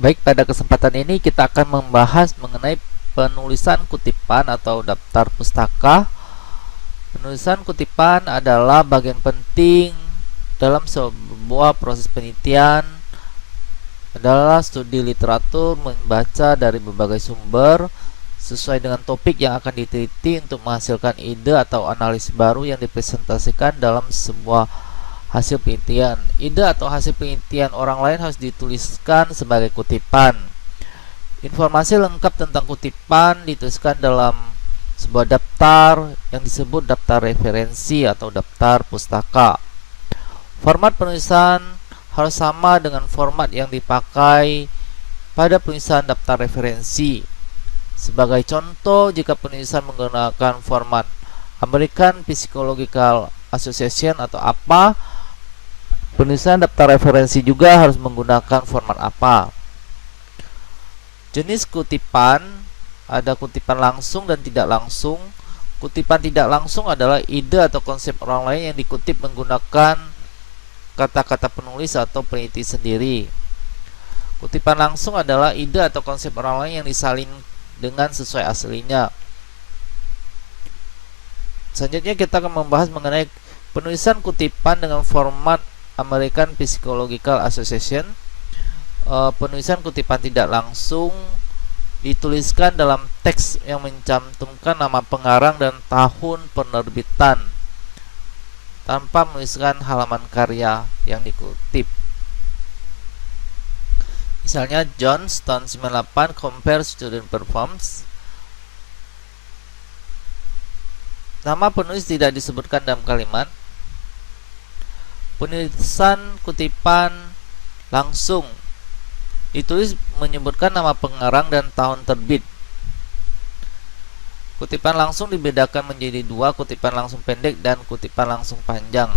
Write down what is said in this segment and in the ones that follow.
Baik, pada kesempatan ini kita akan membahas mengenai penulisan kutipan atau daftar pustaka. Penulisan kutipan adalah bagian penting dalam sebuah proses penelitian, adalah studi literatur, membaca dari berbagai sumber sesuai dengan topik yang akan diteliti untuk menghasilkan ide atau analisis baru yang dipresentasikan dalam sebuah hasil penelitian. Ide atau hasil penelitian orang lain harus dituliskan sebagai kutipan. Informasi lengkap tentang kutipan dituliskan dalam sebuah daftar yang disebut daftar referensi atau daftar pustaka. Format penulisan harus sama dengan format yang dipakai pada penulisan daftar referensi. Sebagai contoh, jika penulisan menggunakan format American Psychological Association atau APA, penulisan daftar referensi juga harus menggunakan format APA. Jenis kutipan, ada kutipan langsung dan tidak langsung. Kutipan tidak langsung adalah ide atau konsep orang lain yang dikutip menggunakan kata-kata penulis atau peneliti sendiri. Kutipan langsung adalah ide atau konsep orang lain yang disalin dengan sesuai aslinya. Selanjutnya kita akan membahas mengenai penulisan kutipan dengan format American Psychological Association. Penulisan kutipan tidak langsung dituliskan dalam teks yang mencantumkan nama pengarang dan tahun penerbitan tanpa menuliskan halaman karya yang dikutip. Misalnya Jones tahun 98 compare student performs. Nama penulis tidak disebutkan dalam kalimat. Penulisan kutipan langsung ditulis menyebutkan nama pengarang dan tahun terbit. Kutipan langsung dibedakan menjadi dua, kutipan langsung pendek dan kutipan langsung panjang.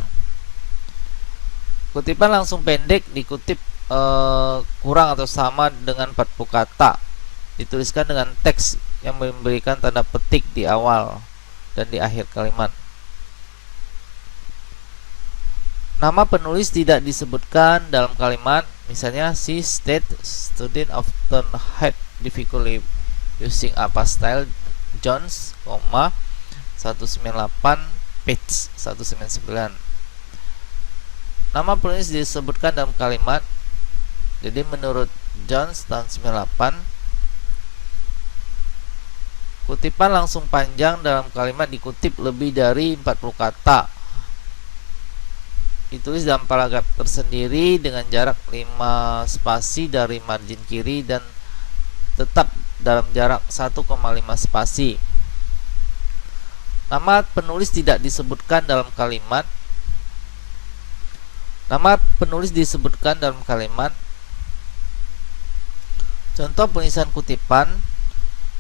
Kutipan langsung pendek dikutip kurang atau sama dengan 40 kata, dituliskan dengan teks yang memberikan tanda petik di awal dan di akhir kalimat. Nama penulis tidak disebutkan dalam kalimat. Misalnya, she state student often had difficulty using APA style. Jones, 198 page 199. Nama penulis disebutkan dalam kalimat. Jadi menurut Jones tahun 98, kutipan langsung panjang dalam kalimat dikutip lebih dari 40 kata, ditulis dalam paragraf tersendiri dengan jarak 5 spasi dari margin kiri dan tetap dalam jarak 1,5 spasi. Nama penulis tidak disebutkan dalam kalimat. Nama penulis disebutkan dalam kalimat. Contoh penulisan kutipan,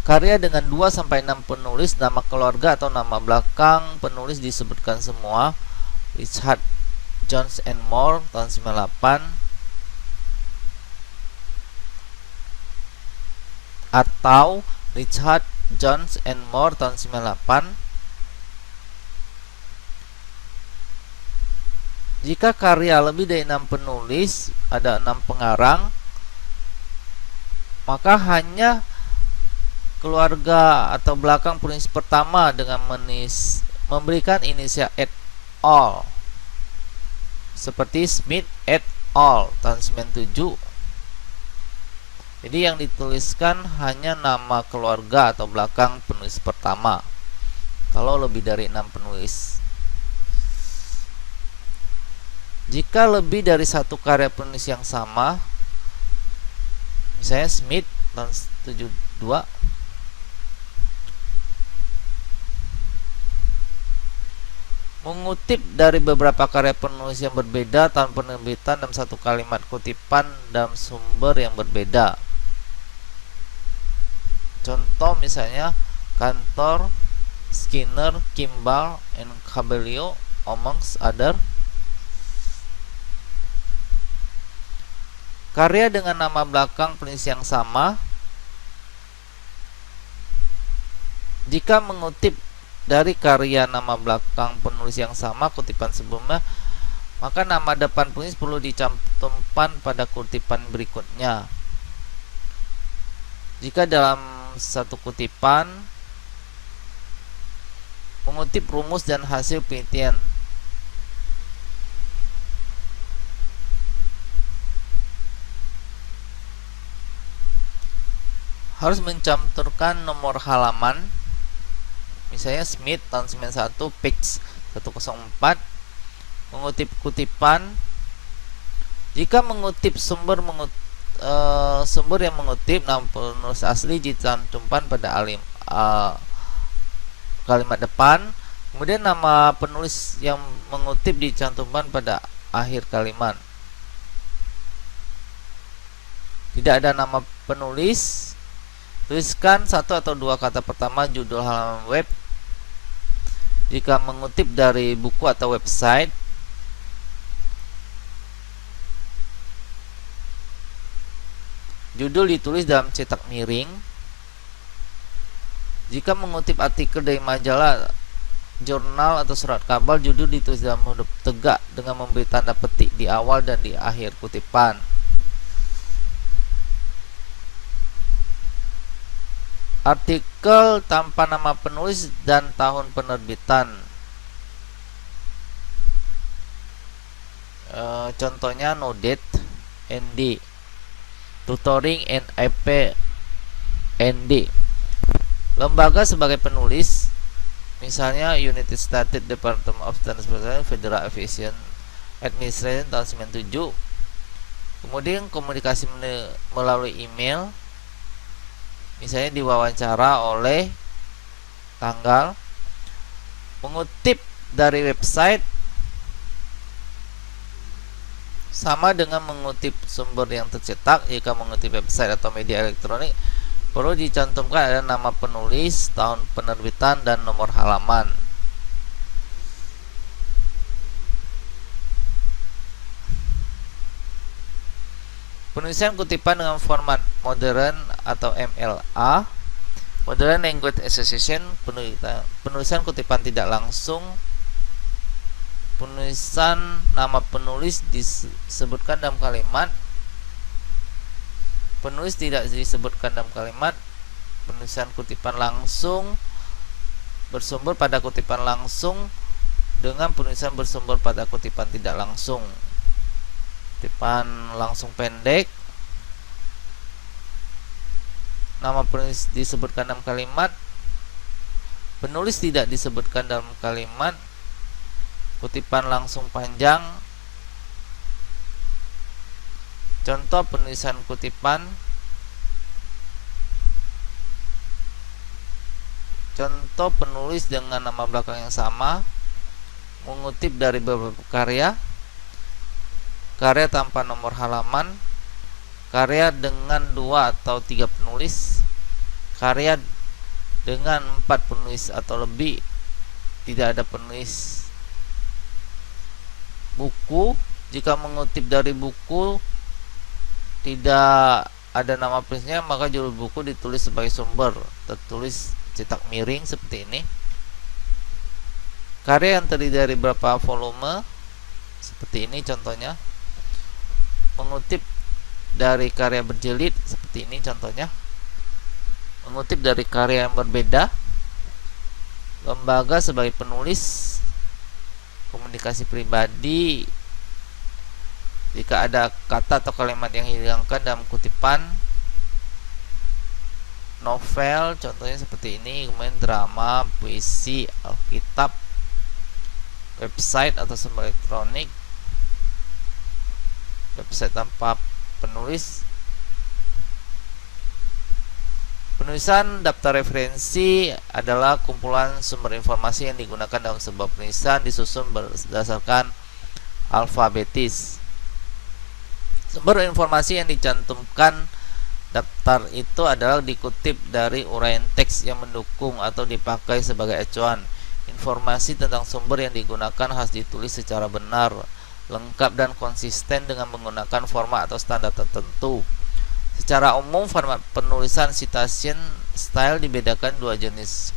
karya dengan 2-6 penulis, nama keluarga atau nama belakang penulis disebutkan semua. Richard Jones and Moore tahun 98, atau Richard Jones and Moore tahun 98. Jika karya lebih dari 6 penulis, ada 6 pengarang, maka hanya keluarga atau belakang penulis pertama dengan memberikan inisial et al. Seperti Smith et al. Tahun 97. Jadi yang dituliskan hanya nama keluarga atau belakang penulis pertama kalau lebih dari 6 penulis. Jika lebih dari satu karya penulis yang sama, misalnya Smith tahun 72, mengutip dari beberapa karya penulis yang berbeda tahun penerbitan dalam satu kalimat kutipan dalam sumber yang berbeda. Contoh misalnya Cantor, Skinner, Kimball, and Cabello amongst other. Karya dengan nama belakang penulis yang sama, jika mengutip dari karya nama belakang penulis yang sama kutipan sebelumnya, maka nama depan penulis perlu dicantumkan pada kutipan berikutnya. Jika dalam satu kutipan mengutip rumus dan hasil penelitian, harus mencantumkan nomor halaman. Misalnya Smith tahun 91 page 104, mengutip kutipan. Jika mengutip sumber yang mengutip, nama penulis asli dicantumkan pada kalimat depan, kemudian nama penulis yang mengutip dicantumkan pada akhir kalimat. Tidak ada nama penulis, tuliskan satu atau dua kata pertama judul halaman web. Jika mengutip dari buku atau website, judul ditulis dalam cetak miring. Jika mengutip artikel dari majalah, jurnal atau surat kabar, judul ditulis dalam huruf tegak dengan memberi tanda petik di awal dan di akhir kutipan. Artikel tanpa nama penulis dan tahun penerbitan. Contohnya no date, ND. Tutoring, NIP, ND. Lembaga sebagai penulis, misalnya United States Department of Transportation, Federal Aviation Administration tahun 97. Kemudian komunikasi melalui email, misalnya diwawancara oleh tanggal. Mengutip dari website sama dengan mengutip sumber yang tercetak. Jika mengutip website atau media elektronik, perlu dicantumkan ada nama penulis, tahun penerbitan, dan nomor halaman. Penulisan kutipan dengan format modern atau MLA, Modern Language Association. Penulisan kutipan tidak langsung. Penulisan nama penulis disebutkan dalam kalimat. Penulis tidak disebutkan dalam kalimat. Penulisan kutipan langsung bersumber pada kutipan langsung dengan penulisan bersumber pada kutipan tidak langsung. Kutipan langsung pendek, nama penulis disebutkan dalam kalimat. Penulis tidak disebutkan dalam kalimat. Kutipan langsung panjang. Contoh penulisan kutipan. Contoh penulis dengan nama belakang yang sama, mengutip dari beberapa karya. Karya tanpa nomor halaman. Karya dengan 2 atau 3 penulis. Karya dengan 4 penulis atau lebih. Tidak ada penulis. Buku, jika mengutip dari buku tidak ada nama penulisnya, maka judul buku ditulis sebagai sumber, tertulis cetak miring seperti ini. Karya yang terdiri dari beberapa volume seperti ini contohnya. Mengutip dari karya berjilid seperti ini contohnya. Mengutip dari karya yang berbeda. Lembaga sebagai penulis. Komunikasi pribadi, jika ada kata atau kalimat yang hilangkan dalam kutipan. Novel contohnya seperti ini. Kemudian drama, puisi, alkitab. Website atau sumber elektronik. Website tanpa penulis. Penulisan daftar referensi adalah kumpulan sumber informasi yang digunakan dalam sebuah penulisan, disusun berdasarkan alfabetis. Sumber informasi yang dicantumkan daftar itu adalah dikutip dari uraian teks yang mendukung atau dipakai sebagai acuan. Informasi tentang sumber yang digunakan harus ditulis secara benar, lengkap, dan konsisten dengan menggunakan format atau standar tertentu. Secara umum, format penulisan citation style dibedakan dua jenis,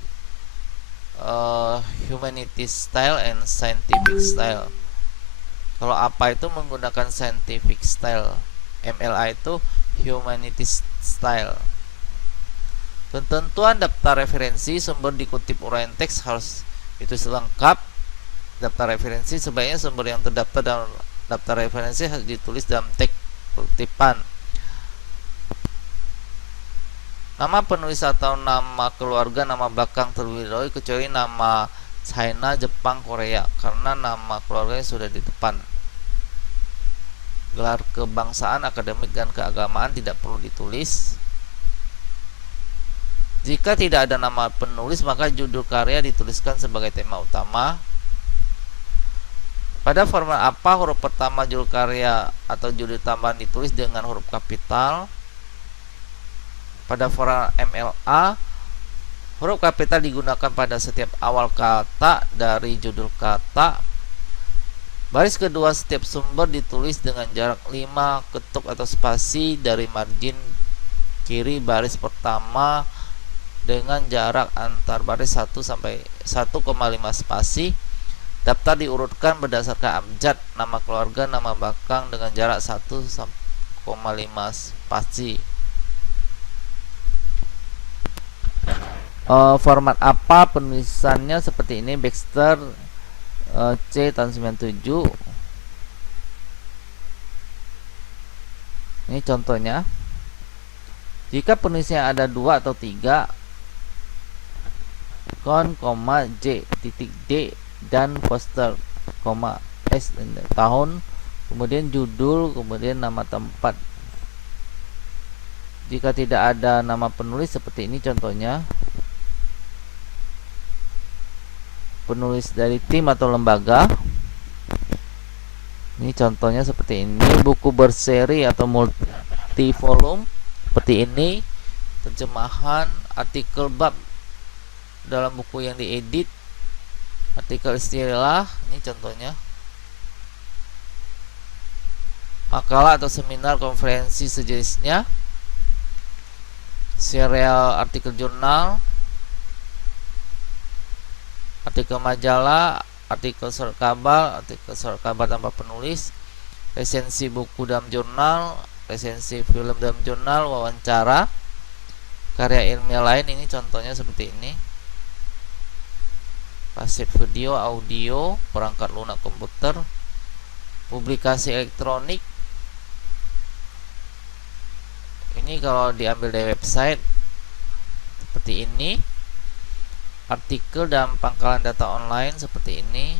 humanities style and scientific style. Kalau apa itu menggunakan scientific style, MLA itu humanities style. Ketentuan daftar referensi sumber dikutip uraian teks harus itu lengkap. Daftar referensi sebaiknya sumber yang terdaftar dalam daftar referensi harus ditulis dalam teks kutipan. Nama penulis atau nama keluarga, nama belakang terlebih dahulu kecuali nama China, Jepang, Korea karena nama keluarganya sudah di depan. Gelar kebangsaan, akademik, dan keagamaan tidak perlu ditulis. Jika tidak ada nama penulis, maka judul karya dituliskan sebagai tema utama. Pada format apa huruf pertama judul karya atau judul tambahan ditulis dengan huruf kapital? Pada format MLA, huruf kapital digunakan pada setiap awal kata dari judul kata. Baris kedua setiap sumber ditulis dengan jarak 5 ketuk atau spasi dari margin kiri baris pertama dengan jarak antar baris 1 sampai 1,5 spasi. Daftar diurutkan berdasarkan abjad, nama keluarga, nama belakang dengan jarak 1,5 spasi. Format apa penulisannya seperti ini. Baxter C tahun 97. Ini contohnya. Jika penulisnya ada 2 atau 3, con, J, titik D, dan Foster, S, tahun, kemudian judul, kemudian nama tempat. Jika tidak ada nama penulis seperti ini contohnya. Penulis dari tim atau lembaga. Ini contohnya seperti ini. Buku berseri atau multi volume seperti ini. Terjemahan artikel bab dalam buku yang diedit. Artikel istilah, ini contohnya. Makalah atau seminar, konferensi sejenisnya. Serial artikel jurnal, artikel majalah, artikel surat kabar tanpa penulis, resensi buku dalam jurnal, resensi film dalam jurnal, wawancara, karya ilmiah lain. Ini contohnya seperti ini. Kaset video, audio, perangkat lunak komputer, publikasi elektronik. Ini kalau diambil dari website seperti ini. Artikel dalam pangkalan data online seperti ini.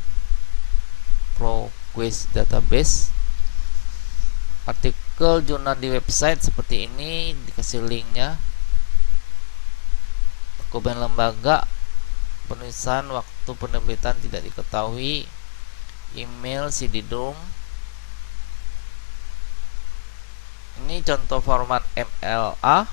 ProQuest database. Artikel jurnal di website seperti ini, dikasih linknya. Dokumen lembaga, penulisan, waktu penerbitan tidak diketahui, email, CD-ROM. Ini contoh format MLA.